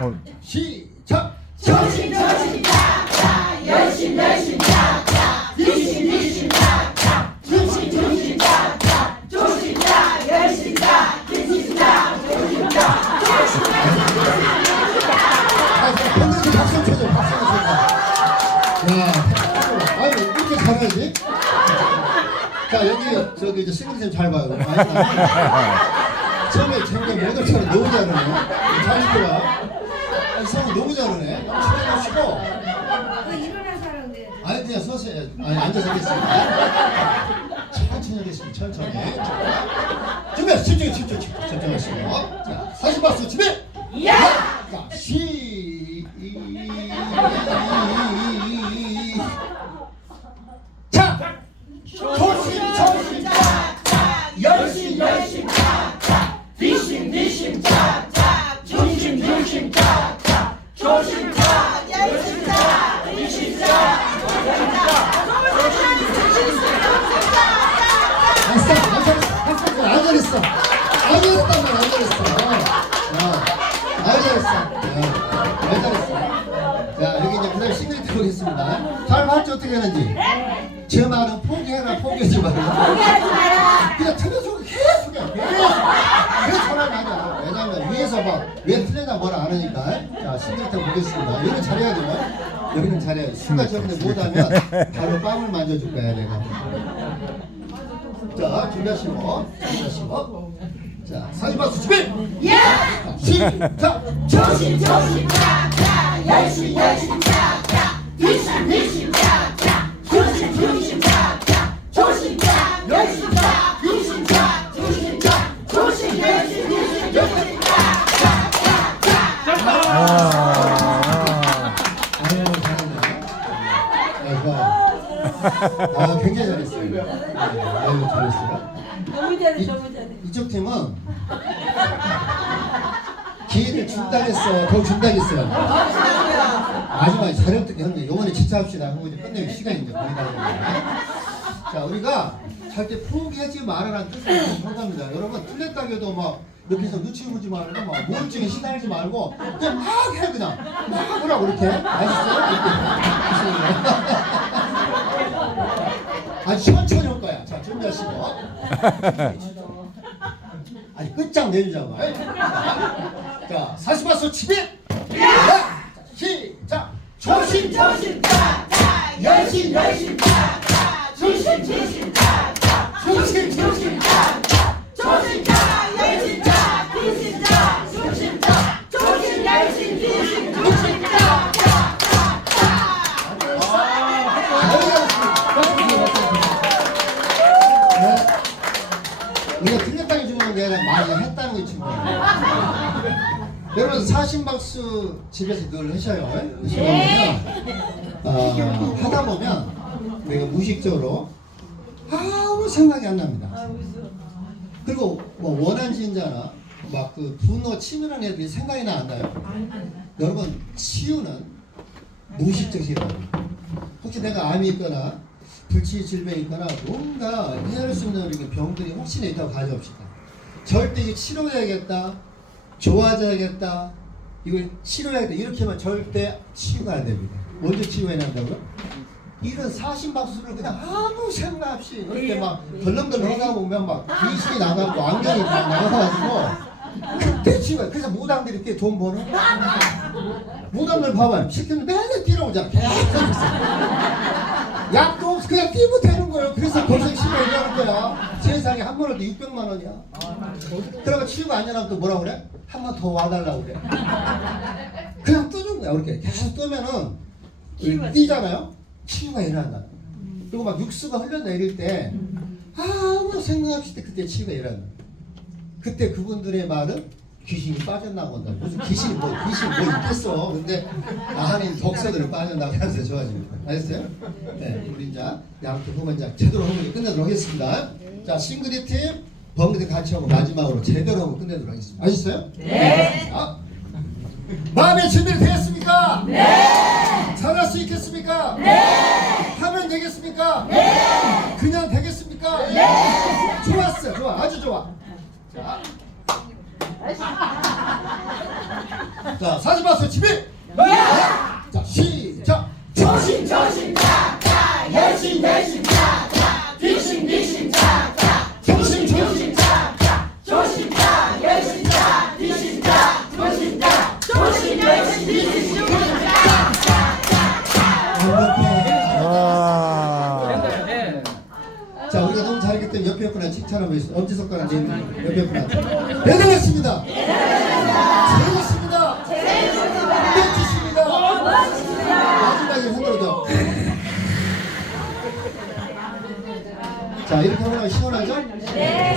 어, 시작. 정신 정신 짝짝 열심 열심 짝짝 미신 미신 짝짝 중심 중심 짝짝 조심 짝 열심 짝 미신 짝 조심 짝 아, 건너서 박수 쳐줘. 박수 쳐줘. 야, 아유 이렇게 잘하지? 자 여기 저기 이제 승근쌤 잘 봐요. 아니, 처음에 쟁가 모델처럼 잘하네. 잘 있더라. 아니, 성우 너무 잘하네. 그 일어나서 하는데 아니 그냥 서서 해. 아니 앉아서 하겠습니다. 천천히 하겠습니다. 천천히. 준비 집중 집중 집중 집중하시고. 자 사진 박수 준비. 야! 자 시. 자 조 봤죠 어떻게 하는지. 제 말은 포기해라 포기하지 말라. 포기하지 마라. 그냥 틀려서 계속 해. 계속. 그래 전화 많이 안 왜냐면 위에서 막왜 틀리나 뭐라 안 하니까. 자때 보겠습니다. 여기는 잘해야 돼요. 여기는 잘해야 돼. 순간 저기는 못하면 바로 뺨을 만져줄 거야 내가. 자 준비하시고 준비하시고. 자 사진 박수 준비. 자, 시작. 조심 조심 짝짝 열심 열심 짝짝 미신 미신 짝 아. 아 굉장히 잘했어요. 네, 아유 잘했어요. 너무 잘해 너무 잘해. 이쪽 팀은 기회를 준다겠어. 더 준다겠어요. 마지막에 하는 거예요. 요번에 진짜 합시다. 하고 이제 끝내면 시간이 이제 거의 다. 자, 우리가 절대 포기하지 말아라는 뜻을 한답니다. 여러분, 틀렸다고 해도 막 이렇게 해서 눈치 보지 말고 막 우울증에 시달리지 말고 그냥 막 해, 그냥. 막 하라고 이렇게. 아시죠? 이렇게. 아주 천천히 올 거야. 자, 준비하시고. 아니 끝장 내주자고. 자, 사시바스 집에. 자, 시작. 조심 조심 짝 틀렸다는 주는 게 아니라 많이 했다는 거 친구예요. 여러분 사심박수 집에서 늘 하셔요. 그러시면 어, 하다 보면 내가 무의식적으로 아무 생각이 안 납니다. 그리고 뭐 원한 진자나 막 그 분노 치밀한 애들이 생각이 나 안 나요. 여러분 치유는 무의식적이라고. 혹시 내가 암이 있거나 불치 질병이 있거나 뭔가 해할 수 이렇게 병들이 혹시나 있다고 가져옵시다. 절대 이거 치료해야겠다. 좋아져야겠다. 이걸 치료해야겠다. 이렇게 하면 절대 치유가 안 됩니다. 먼저 치유해야 한다고요? 이런 사심박수를 그냥 아무 생각 없이 이렇게 막 덜렁덜렁 하다 보면 막 귀신이 나가고 안경이 막 나가가지고 그때 치유가 그래서 무당들이 이렇게 돈 버는 무당들 봐봐요. 시키면 맨날 뛰어오잖아. 계속 뛰면 되는 거예요. 그래서 고생 심해 얘기하는 거야. 세상에 한 번에도 600만 원이야. 그러면 치유가 안 되면 또 뭐라 그래? 한 번 더 와달라고 그래. 그냥 뜨는 거야. 이렇게 계속 뜨면은 뛰잖아요. 치유가 일어난다. 그리고 막 육수가 흘러내릴 때 아무 생각 없이 그때 치유가 일어난다. 그때 그분들의 말은 귀신이 빠졌나 본다. 무슨 귀신이 뭐 귀신 뭐 있겠어. 근데 아하님 독서들을 빠졌나 그래서 좋아집니다. 알겠어요? 네, 우리 이제 양쪽 후보자 제대로 이제 끝내도록 하겠습니다. 자, 싱글이 팀, 번글이 같이 하고 마지막으로 제대로 하고 끝내도록 하겠습니다. 아셨어요? 네. 자, 마음의 준비는 되었습니까? 네. 잘할 수 있겠습니까? 네. 하면 되겠습니까? 네. 그냥 되겠습니까? 네. 좋았어, 좋아, 아주 좋아. 자. 자, 40박수 집이. 자, 시작. 조심 조심 짝짝 열심 열심 짝짝 귀신 귀신 짝짝 조심 조심 짝짝 조심 짝 열심 짝 귀신 짝 조심 짝 조심 열심 아. 자, 우리가 너무 잘했기 때문에 옆에 분한 칭찬하고 있어. 엄지손가락 옆에 분한. 대단하십니다.